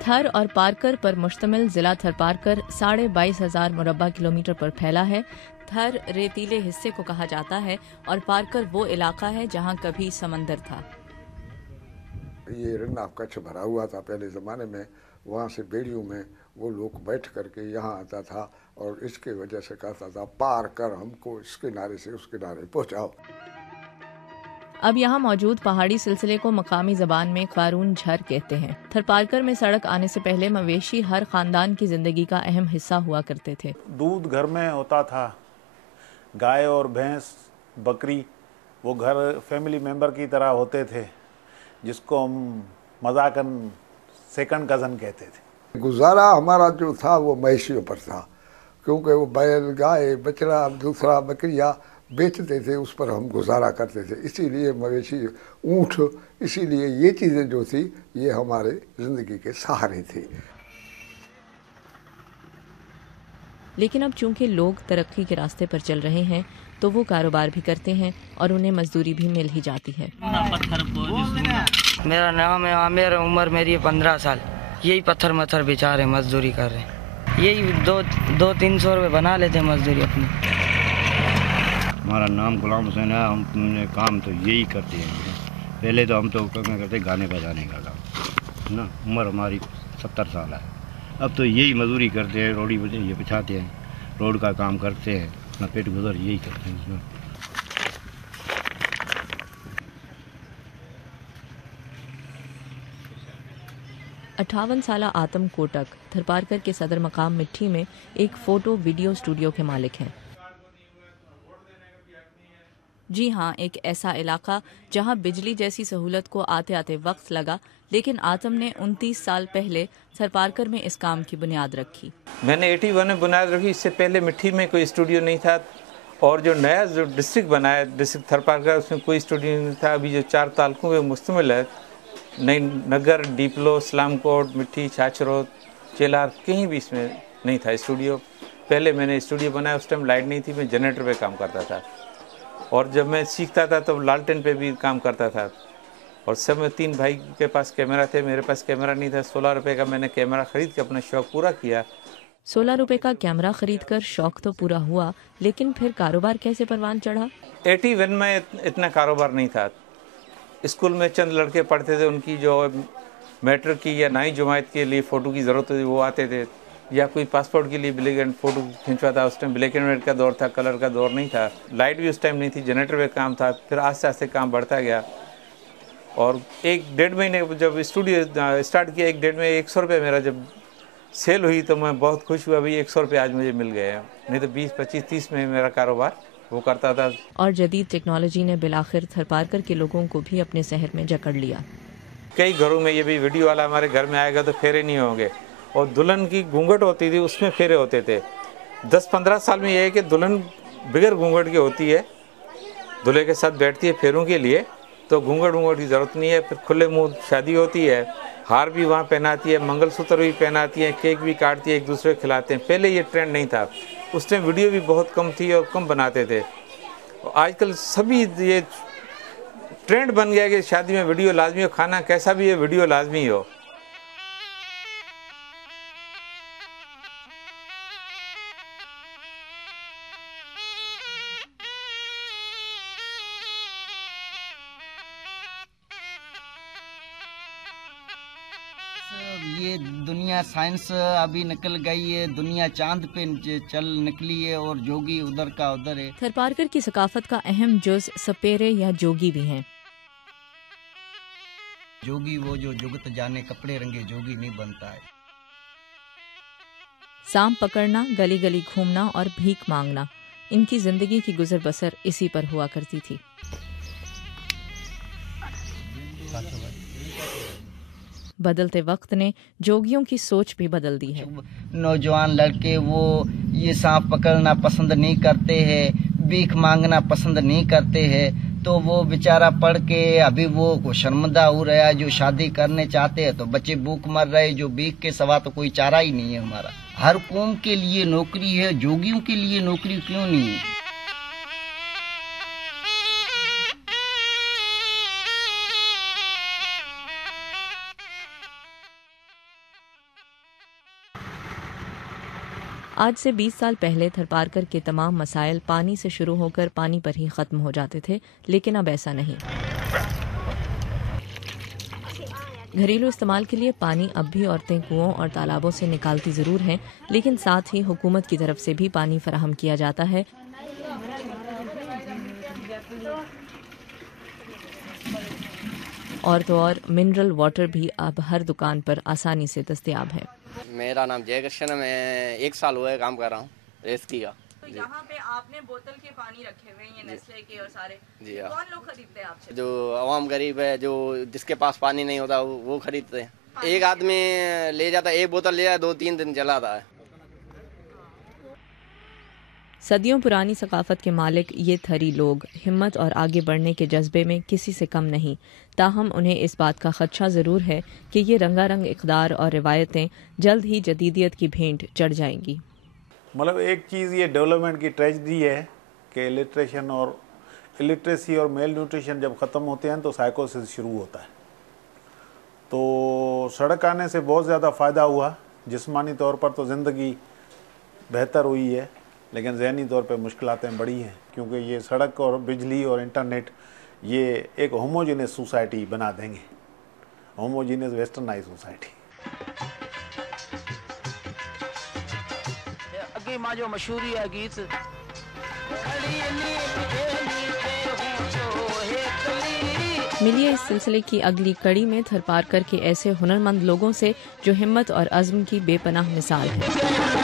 थर और पारकर पर मुश्तमिल जिला थरपारकर 22,500 मुरब्बा किलोमीटर पर फैला है। थर रेतीले हिस्से को कहा जाता है और पारकर वो इलाका है जहाँ कभी समंदर था। ये रन ऑफ कच्छ भरा हुआ था पहले ज़माने में, वहाँ से बेड़ियों में वो लोग बैठ करके यहाँ आता था और इसके वजह से कहता था पार कर हमको इस किनारे से उस किनारे पहुँचाओ। अब यहाँ मौजूद पहाड़ी सिलसिले को मकामी ज़बान में कारून झर कहते हैं। थरपारकर में सड़क आने से पहले मवेशी हर खानदान की जिंदगी का अहम हिस्सा हुआ करते थे। दूध घर में होता था, गाय और भैंस, बकरी, वो घर फैमिली मेंबर की तरह होते थे, जिसको हम मजाकन सेकंड कज़न कहते थे। गुजारा हमारा जो था वो मवेशियों पर था, क्योंकि वो बैल, गाय, बछड़ा, दूसरा बकरियाँ बेचते थे, उस पर हम गुजारा करते थे। इसीलिए मवेशी, ऊँट, इसीलिए ये चीज़ें जो थी ये हमारे ज़िंदगी के सहारे थे। लेकिन अब चूंकि लोग तरक्की के रास्ते पर चल रहे हैं तो वो कारोबार भी करते हैं और उन्हें मजदूरी भी मिल ही जाती है। मेरा नाम है आमिर, उम्र मेरी 15 साल। यही पत्थर मत्थर बिछा रहे, मजदूरी कर रहे हैं। यही 200-300 रुपये बना लेते हैं मजदूरी अपनी। हमारा नाम गुलाम हुसैन है। हम काम तो यही करते हैं। पहले तो हम तो करते गाने बजाने का काम ना। उम्र हमारी 70 साल है। अब तो यही मजदूरी करते हैं, रोडी ये बिछाते हैं, रोड का काम करते हैं, अपना पेट गुजर यही करते हैं। 58 साला आतम कोटक थरपारकर के सदर मकाम मिट्टी में एक फोटो वीडियो स्टूडियो के मालिक हैं। जी हाँ, एक ऐसा इलाका जहाँ बिजली जैसी सहूलत को आते आते वक्त लगा, लेकिन आतम ने 29 साल पहले थरपारकर में इस काम की बुनियाद रखी। मैंने 81 में बुनियाद रखी। इससे पहले मिट्टी में कोई स्टूडियो नहीं था, और जो नया जो डिस्ट्रिक्ट बनाया, डिस्ट्रिक्ट थरपारकर, उसमें कोई स्टूडियो नहीं था। अभी जो 4 तालुकों में मुश्तमिल है, नई नगर, डीपलो, इस्लामकोट, मिट्टी, छाछरोद, चेलार, कहीं भी इसमें नहीं था स्टूडियो। पहले मैंने स्टूडियो बनाया, उस टाइम लाइट नहीं थी, मैं जनरेटर पे काम करता था। और जब मैं सीखता था तो लालटेन पे भी काम करता था। और सब में 3 भाई के पास कैमरा थे, मेरे पास कैमरा नहीं था। 16 रुपये का मैंने कैमरा खरीद के अपना शौक़ पूरा किया। 16 रुपए का कैमरा खरीदकर शौक तो पूरा हुआ, लेकिन फिर कारोबार कैसे परवान चढ़ा? 81 में इतना कारोबार नहीं था। स्कूल में चंद लड़के पढ़ते थे, उनकी जो मैट्रिक की या 9वीं जमात के लिए फ़ोटो की ज़रूरत थी, वो आते थे। या कोई पासपोर्ट के लिए ब्लैक एंड फ़ोटो खिंचवाता। उस टाइम ब्लैक एंड वाइट का दौर था, कलर का दौर नहीं था। लाइट भी उस टाइम नहीं थी, जनरेटर पे काम था। फिर आस्ते आस्ते काम बढ़ता गया, और 1-1.5 महीने जब स्टूडियो स्टार्ट किया, 1-1.5 में 100 रुपये मेरा जब सेल हुई तो मैं बहुत खुश हुआ। भाई 100 रुपये आज मुझे मिल गए हैं, नहीं तो 20, 25, 30 में मेरा कारोबार वो करता था। और जदीद टेक्नोलॉजी ने बिलाखिर थरपारकर के लोगों को भी अपने शहर में जकड़ लिया। कई घरों में ये भी वीडियो वाला हमारे घर में आएगा तो फेरे नहीं होंगे, और दुल्हन की घूंघट होती थी, उसमें फेरे होते थे। 10-15 साल में ये है कि दुल्हन बगैर घूंघट की होती है, दूल्हे के साथ बैठती है फेरों के लिए, तो घूंघट की ज़रूरत नहीं है। फिर खुले मुंह शादी होती है, हार भी वहाँ पहनाती है, मंगलसूत्र भी पहनाती है, केक भी काटती है, एक दूसरे को खिलाते हैं। पहले ये ट्रेंड नहीं था, उस टाइम वीडियो भी बहुत कम थी और कम बनाते थे। आजकल सभी ये ट्रेंड बन गया कि शादी में वीडियो लाजमी हो, खाना कैसा भी है वीडियो लाजमी हो। ये दुनिया साइंस अभी निकल गई है, दुनिया चांद पे चल निकली है, और जोगी उधर का उधर है। थरपारकर की सकाफत का अहम जुज सपेरे या जोगी भी हैं। जोगी वो जो जुगत जाने, कपड़े रंगे जोगी नहीं बनता है। सांप पकड़ना, गली गली घूमना और भीख मांगना, इनकी जिंदगी की गुजर बसर इसी पर हुआ करती थी। बदलते वक्त ने जोगियों की सोच भी बदल दी है। नौजवान लड़के वो ये सांप पकड़ना पसंद नहीं करते हैं, भीख मांगना पसंद नहीं करते हैं, तो वो बेचारा पढ़ के अभी वो शर्मिंदा हो रहा है। जो शादी करने चाहते हैं तो बच्चे भूख मर रहे, जो भीख के सिवा तो कोई चारा ही नहीं है हमारा। हर कौम के लिए नौकरी है, जोगियों के लिए नौकरी क्यों नहीं है? आज से 20 साल पहले थरपारकर के तमाम मसाइल पानी से शुरू होकर पानी पर ही खत्म हो जाते थे, लेकिन अब ऐसा नहीं। घरेलू इस्तेमाल के लिए पानी अब भी औरतें कुओं और तालाबों से निकालती जरूर हैं, लेकिन साथ ही हुकूमत की तरफ से भी पानी फराहम किया जाता है। और तो और मिनरल वाटर भी अब हर दुकान पर आसानी से दस्तयाब है। मेरा नाम जय कृष्ण, मैं 1 साल हुआ है काम कर रहा हूँ रेस्की का। तो यहाँ पे आपने बोतल के पानी रखे हुए हैं, ये नेस्ले के और सारे, जी हाँ। कौन लोग खरीदते हैं आपसे? जो आवाम गरीब है, जो जिसके पास पानी नहीं होता वो खरीदते हैं। एक आदमी ले जाता है, 1 बोतल ले जाता है, 2-3 दिन चलाता है। सदियों पुरानी सकाफत के मालिक ये थरी लोग हिम्मत और आगे बढ़ने के जज्बे में किसी से कम नहीं, ताहम उन्हें इस बात का खदशा ज़रूर है कि ये रंगारंग इक़दार और रिवायतें जल्द ही जदीदियत की भेंट चढ़ जाएंगी। मतलब एक चीज़ ये डेवलपमेंट की ट्रेजेडी है कि इलिटरेसी और मेल न्यूट्रिशन जब ख़त्म होते हैं तो साइकोसिस शुरू होता है। तो सड़क आने से बहुत ज़्यादा फ़ायदा हुआ। जिस्मानी तौर पर तो ज़िंदगी बेहतर हुई है, लेकिन ज़हनी तौर पे मुश्किलातें बड़ी हैं, क्योंकि ये सड़क और बिजली और इंटरनेट ये एक होमोजीनियस सोसाइटी बना देंगे, होमोजीनियस वेस्टर्नाइज सोसाइटी। अगे मां जो मशहूरी है गीत मिलिए इस सिलसिले की अगली कड़ी में थरपारकर के ऐसे हुनरमंद लोगों से जो हिम्मत और अज़्म की बेपनाह मिसाल है।